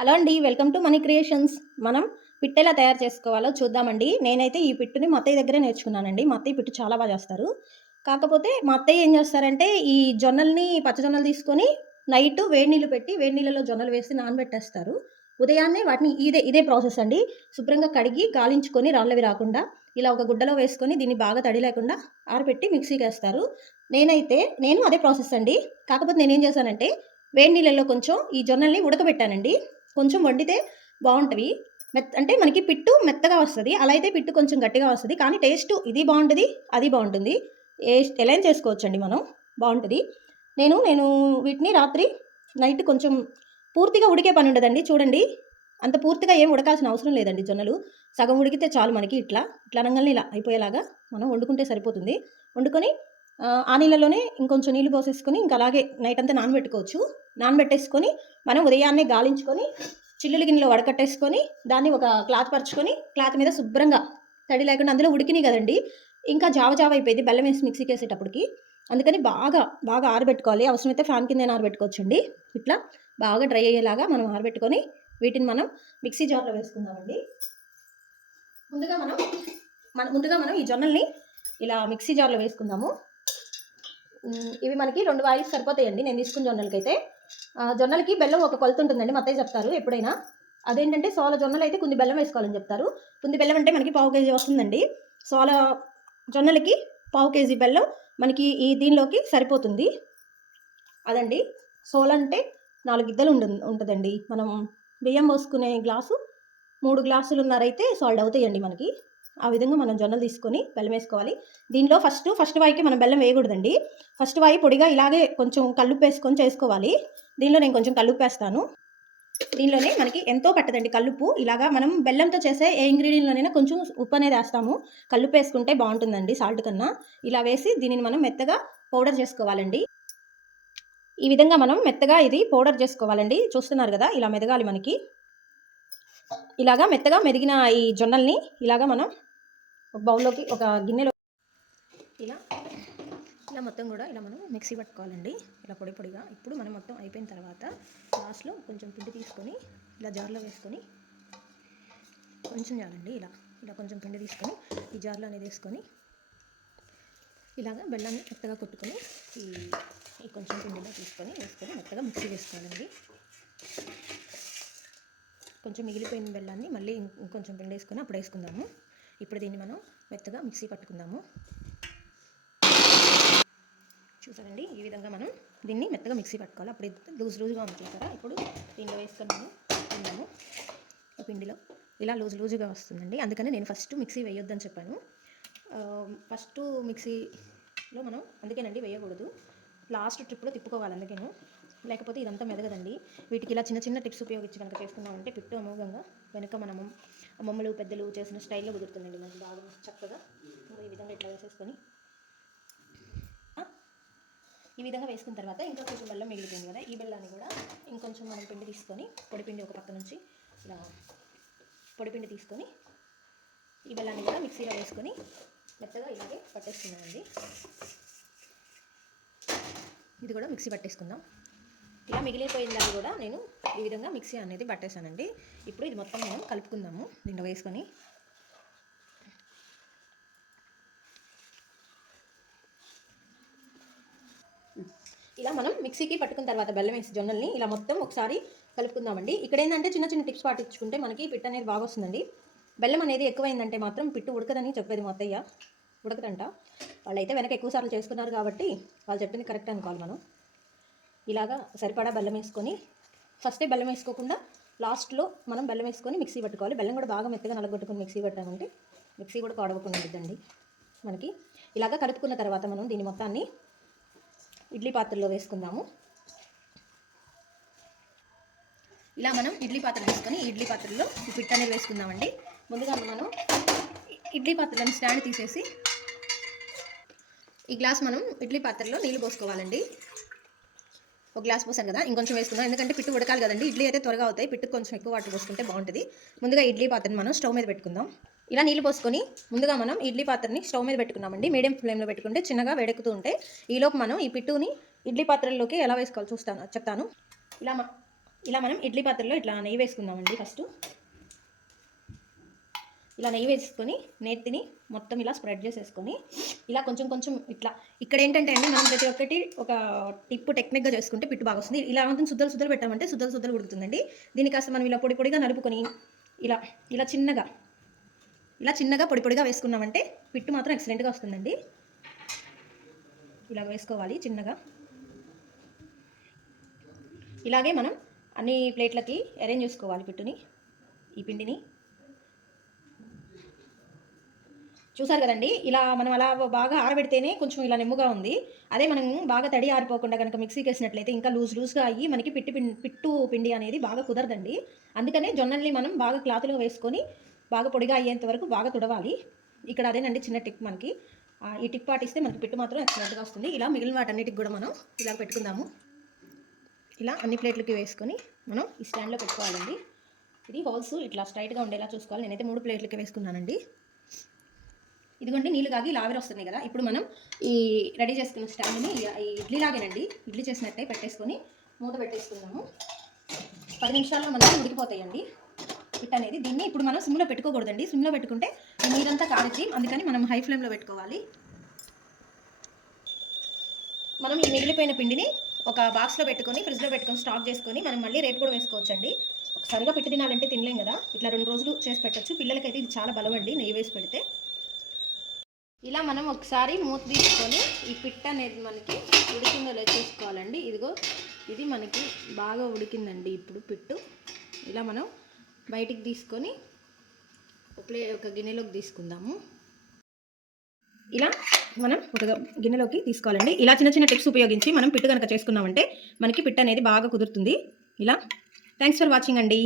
Hello అండి. Welcome to money creations. మనం పిట్టు ఎలా తయారు చేసుకోవాలో చూద్దామండి. నేనైతే ఈ పిట్టుని మా అత్తయ్య దగ్గరే నేర్చుకున్నానండి. మా అత్తయ్య పిట్టు చాలా బాగా చేస్తారు. కాకపోతే మా అత్తయ్య ఏం చేస్తారంటే, ఈ జొన్నల్ని పచ్చజొన్నలు తీసుకొని నైట్ వేడి నీళ్ళు పెట్టి, వేడి నీళ్ళలో జొన్నలు వేసి నానబెట్టేస్తారు. ఉదయాన్నే వాటిని ఇదే ప్రాసెస్ అండి. శుభ్రంగా కడిగి, గాలించుకొని రాళ్ళవి రాకుండా, ఇలా ఒక గుడ్డలో వేసుకొని దీన్ని బాగా తడి లేకుండా ఆరబెట్టి మిక్సీకేస్తారు. నేను అదే ప్రాసెస్ అండి. కాకపోతే నేనేం చేశానంటే, వేడి నీళ్ళలో కొంచెం ఈ జొన్నల్ని ఉడకబెట్టానండి. కొంచెం వండితే బావుంటవి. అంటే మనకి పిట్టు మెత్తగా వస్తది. అలా అయితే పిట్టు కొంచెం గట్టిగా వస్తది. కానీ టేస్టు ఇది బావుంటది, అది బావుంటుంది. ఎలా అయినా చేసుకోవచ్చండి మనం. బావుంటది. నేను వీటిని నైట్ కొంచెం పూర్తిగా ఉడికే పనుండదండి. చూడండి. అంత పూర్తిగా ఏం ఉడకాల్సిన అవసరం లేదండి జొన్నలు. సగం ఉడికితే చాలు మనకి ఇట్లా అనంగాల్నే ఇలా అయిపోయేలాగా మనం వండుకుంటే సరిపోతుంది. వండుకొని ఆ నీళ్ళలోనే ఇంకొంచెం నీళ్లు పోసేసుకొని ఇంక అలాగే నైటంతా నానబెట్టుకోవచ్చు. నానబెట్టేసుకొని మనం ఉదయాన్నే గాలించుకొని చిల్లులు గిన్నెలో వడకట్టేసుకొని దాన్ని ఒక క్లాత్ పరుచుకొని క్లాత్ మీద శుభ్రంగా తడి లేకుండా అందులో ఉడికినాయి కదండీ! ఇంకా జావ అయిపోయిద్ది బెల్లం వేసి మిక్సీకేసేటప్పటికి. అందుకని బాగా ఆరబెట్టుకోవాలి. అవసరమైతే ఫ్యాన్ కిందైనా ఆరబెట్టుకోవచ్చండి. ఇట్లా బాగా డ్రై అయ్యేలాగా మనం ఆరబెట్టుకొని వీటిని మనం మిక్సీ జార్‌లో వేసుకుందామండి. ముందుగా మనం ఈ జొన్నల్ని ఇలా మిక్సీ జార్‌లో వేసుకుందాము. ఇవి మనకి 2 వాయిస్ సరిపోతాయండి నేను తీసుకున్న జొన్నలకైతే. జొన్నలకి బెల్లం ఒక కొలత ఉంటుందండి. మా అత్తయ్య చెప్తారు ఎప్పుడైనా. అదేంటంటే సోల జొన్నలైతే కొన్ని బెల్లం వేసుకోవాలని చెప్తారు. కొన్ని బెల్లం అంటే మనకి పావు కేజీ వస్తుందండి. సోల జొన్నలకి పావు కేజీ బెల్లం మనకి దీనిలోకి సరిపోతుంది. అదండి. సోల అంటే 4 గిద్దలు ఉంటదండి. మనం బియ్యం పోసుకునే గ్లాసు 3 గ్లాసులున్నరైతే సాల్డ్ అవుతాయండి మనకి. ఆ విధంగా మనం జొన్నలు తీసుకొని బెల్లం వేసుకోవాలి. దీనిలో ఫస్ట్ వాయికి మనం బెల్లం వేయకూడదండి. ఫస్ట్ వాయి పొడిగా ఇలాగే కొంచెం కల్లుప్పేసుకొని చేసుకోవాలి. దీనిలో నేను కొంచెం కల్లుప్పేస్తాను. దీనిలోనే మనకి ఎంతో పట్టదండి కల్లుప్పు. ఇలాగా మనం బెల్లంతో చేసే ఏ ఇంగ్రీడియంట్‌లోనైనా కొంచెం ఉప్పు అనేది ఏస్తాము. కల్లుప్పేసుకుంటే బావుంటుందండి సాల్ట్ కన్నా. ఇలా వేసి దీనిని మనం మెత్తగా పౌడర్ చేసుకోవాలండి. ఈ విధంగా మనం మెత్తగా ఇది పౌడర్ చేసుకోవాలండి. చూస్తున్నారు గదా! ఇలా మెదగాలి మనకి. ఇలాగా మెత్తగా మెదిగిన ఈ జొన్నల్ని ఇలాగా మనం ఒక బౌల్‌లోకి ఒక గిన్నెలో ఇలా మొత్తం కూడా ఇలా మనం మిక్సీ పట్టుకోవాలండి. ఇలా పొడిగా. ఇప్పుడు మనం మొత్తం అయిపోయిన తర్వాత లాస్ట్‌లో కొంచెం పిండి తీసుకొని ఇలా జార్‌లో వేసుకొని కొంచెం చాలండి ఇలా కొంచెం పిండి తీసుకొని ఈ జార్‌లో అనేది వేసుకొని ఇలాగా బెల్లాన్ని మెత్తగా కొట్టుకొని ఈ కొంచెం పిండిలో వేసుకొని మెత్తగా మిక్సీ వేసుకోవాలండి. కొంచెం మిగిలిపోయిన బెల్లాన్ని మళ్ళీ ఇంకొంచెం పిండి వేసుకొని అప్పుడు వేసుకుందాము. ఇప్పుడు దీన్ని మనం మెత్తగా మిక్సీ పట్టుకుందాము. చూసారండి, ఈ విధంగా మనం దీన్ని మెత్తగా మిక్సీ పట్టుకోవాలి. అప్పుడు లూజ్గా ఉంది చూసారా. ఇప్పుడు దీనిలో వేసుకొని మనం తిందాము. ఈ పిండిలో ఇలా లూజ్గా వస్తుందండి. అందుకని నేను ఫస్ట్ మిక్సీ వేయొద్దని చెప్పాను. ఫస్ట్ మిక్సీలో మనం అందుకేనండి వేయకూడదు. లాస్ట్ ట్రిప్లో తిప్పుకోవాలి అందుకేను. లేకపోతే ఇదంతా మెదగదండి. వీటికి ఇలా చిన్న టిప్స్ ఉపయోగించి కనుక చేసుకున్నామంటే పిట్టు అమోఘంగా వెనక మనము అమ్మమ్మలు పెద్దలు చేసిన స్టైల్లో కుదురుతుందండి మనకి బాగా చక్కగా. ఈ విధంగా ఇట్లా వేసేసుకొని ఈ విధంగా వేసుకున్న తర్వాత ఇంకా కొంచెం బెల్లం మిగిలిపోయింది కదా, ఈ బెల్లాన్ని కూడా ఇంకొంచెం మనం పిండి తీసుకొని పొడిపిండి ఒక పక్క నుంచి ఇలా పొడిపిండి తీసుకొని ఈ బెల్లాన్ని కూడా మిక్సీలో వేసుకొని మెత్తగా ఇలాగే పట్టేసుకున్నామండి. ఇది కూడా మిక్సీ పట్టేసుకుందాం. ఇలా మిగిలిపోయిన దాన్ని కూడా నేను ఈ విధంగా మిక్సీ అనేది పట్టేశానండి. ఇప్పుడు ఇది మొత్తం మనం కలుపుకుందాము దీంట్లో వేసుకొని. ఇలా మనం మిక్సీకి పట్టుకున్న తర్వాత బెల్లం వేసి జొన్నల్ని ఇలా మొత్తం ఒకసారి కలుపుకుందామండి. ఇక్కడ ఏంటంటే చిన్న టిప్స్ పాటించుకుంటే మనకి పిట్టు అనేది బాగా వస్తుందండి. బెల్లం అనేది ఎక్కువైందంటే మాత్రం పిట్టు ఉడకదని చెప్పేది మా అత్తయ్య. ఉడకదంట. వాళ్ళైతే వెనక ఎక్కువ సార్లు చేసుకున్నారు కాబట్టి వాళ్ళు చెప్పింది కరెక్ట్ అనుకోవాలి మనం. ఇలాగా సరిపడా బెల్లం వేసుకొని ఫస్టే బెల్లం వేసుకోకుండా లాస్ట్లో మనం బెల్లం వేసుకొని మిక్సీ పట్టుకోవాలి. బెల్లం కూడా బాగా మెత్తగా నలగొట్టుకొని మిక్సీ పట్టామంటే మిక్సీ కూడా పాడవకుండా ఉంటుందండి మనకి. ఇలాగా కలుపుకున్న తర్వాత మనం దీని మొత్తాన్ని ఇడ్లీ పాత్రలో వేసుకుందాము. ఇలా మనం ఇడ్లీ పాత్ర తీసుకొని ఇడ్లీ పాత్రలో ఈ పిట్టు అనేది వేసుకుందామండి. ముందుగా మనం ఇడ్లీ పాత్రలోని స్టాండ్ తీసేసి ఈ గ్లాస్ మనం ఇడ్లీ పాత్రలో నీళ్ళు పోసుకోవాలండి. ఒక గ్లాస్ పోసాను కదా, ఇంకొంచెం వేసుకుందాం. ఎందుకంటే పిట్టు ఉడకాలి కదండి. ఇడ్లీ అయితే త్వరగా అవుతాయి. పిట్టుకు కొంచెం ఎక్కువ వాటర్ పోసుకుంటే బాగుంటుంది. ముందుగా ఇడ్లీ పాత్రని మనం స్టవ్ మీద పెట్టుకుందాం. ఇలా నీళ్ళు పోసుకొని ముందుగా మనం ఇడ్లీ పాత్రని స్టవ్ మీద పెట్టుకున్నామండి. మీడియం ఫ్లేమ్లో పెట్టుకుంటే చిన్నగా వేడెక్కుతూ ఉంటాయి. ఈలోపు మనం ఈ పిట్టుని ఇడ్లీ పాత్రల్లోకి ఎలా వేసుకోవాలో చెప్తాను. ఇలా మనం ఇడ్లీ పాత్రలో ఇట్లా నెయ్యి వేసుకుందామండి. ఫస్ట్ ఇలా నెయ్యి వేసుకొని నేతిని మొత్తం ఇలా స్ప్రెడ్ చేసేసుకొని ఇలా కొంచెం కొంచెం ఇట్లా ఇక్కడ ఏంటంటే అండి మనం ప్రతి ఒక్కటి ఒక టిప్పు టెక్నిక్గా చేసుకుంటే పిట్టు బాగా వస్తుంది. ఇలా ఉంటుంది సుద్దలు సుద్దలు పెట్టామంటే సుద్దలు సుద్దలు ఉడుకుతుందండి. దీనికి కాస్త మనం ఇలా పొడి పొడిగా నలుపుకొని ఇలా ఇలా చిన్నగా పొడి పొడిగా వేసుకున్నామంటే పిట్టు మాత్రం ఎక్సలెంట్గా వస్తుందండి. ఇలా వేసుకోవాలి చిన్నగా. ఇలాగే మనం అన్ని ప్లేట్లకి అరేంజ్ చేసుకోవాలి పిట్టుని, ఈ పిండిని. చూసారు కదండి, ఇలా మనం అలా బాగా ఆరబెడితేనే కొంచెం ఇలా నెమ్ముగా ఉంది. అదే మనం బాగా తడి ఆరిపోకుండా కనుక మిక్సీకి వేసినట్లయితే ఇంకా లూజ్గా అయ్యి మనకి పిట్టు పిండి అనేది బాగా కుదరదండి. అందుకనే జొన్నల్ని మనం బాగా క్లాత్లో వేసుకొని బాగా పొడిగా అయ్యేంత వరకు బాగా తుడవాలి. ఇక్కడ అదేనండి చిన్న టిప్ మనకి. ఈ టిప్ పాటిస్తే మనకి పిట్టు మాత్రం ఎక్సలెంట్గా వస్తుంది. ఇలా మిగిలిన వాటన్నిటికి కూడా మనం ఇలా పెట్టుకుందాము. ఇలా అన్ని ప్లేట్లకి వేసుకొని మనం ఈ స్టాండ్లో పెట్టుకోవాలండి. ఇది హోల్స్ ఇట్లా స్ట్రైట్గా ఉండేలా చూసుకోవాలి. నేనైతే 3 ప్లేట్లకి వేసుకున్నానండి. ఇదిగోండి నీళ్ళు కాగి ఇలా ఆవిరి వస్తున్నాయి కదా. ఇప్పుడు మనం ఈ రెడీ చేసుకున్న స్టాండ్ని ఈ ఇడ్లీ లాగేనండి, ఇడ్లీ చేసినట్టే పెట్టేసుకొని మూత పెట్టేసుకుందాము. 10 నిమిషాల్లో మనకి ఉడికిపోతాయండి పిట్ అనేది. దీన్ని ఇప్పుడు మనం సిమ్లో పెట్టుకోకూడదండి. సిమ్లో పెట్టుకుంటే ఈ నీరంతా కాల్చి, అందుకని మనం హై ఫ్లేమ్లో పెట్టుకోవాలి. మనం ఈ మిగిలిపోయిన పిండిని ఒక బాక్స్లో పెట్టుకొని ఫ్రిడ్జ్లో పెట్టుకొని స్టాక్ చేసుకొని మనం మళ్ళీ రేపు కూడా వేసుకోవచ్చండి. ఒకసారిగా పిట్టు తినాలంటే తినలేం కదా, ఇట్లా 2 రోజులు చేసి పెట్టచ్చు. పిల్లలకైతే ఇది చాలా బలం అండి నెయ్యి వేసి పెడితే. ఇలా మనం ఒకసారి మూత తీసుకొని ఈ పిట్ట అనేది మనకి ఉడికిందో లేదో చూసుకోవాలండి. ఇదిగో ఇది మనకి బాగా ఉడికిందండి ఇప్పుడు పిట్టు. ఇలా మనం బయటికి తీసుకొని ఒక గిన్నెలోకి తీసుకుందాము. ఇలా మనం ఒక గిన్నెలోకి తీసుకోవాలండి. ఇలా చిన్న చిన్న టిప్స్ ఉపయోగించి మనం పిట్టు కనుక చేసుకున్నామంటే మనకి పిట్టు అనేది బాగా కుదురుతుంది. ఇలా థ్యాంక్స్ ఫర్ వాచింగ్ అండి.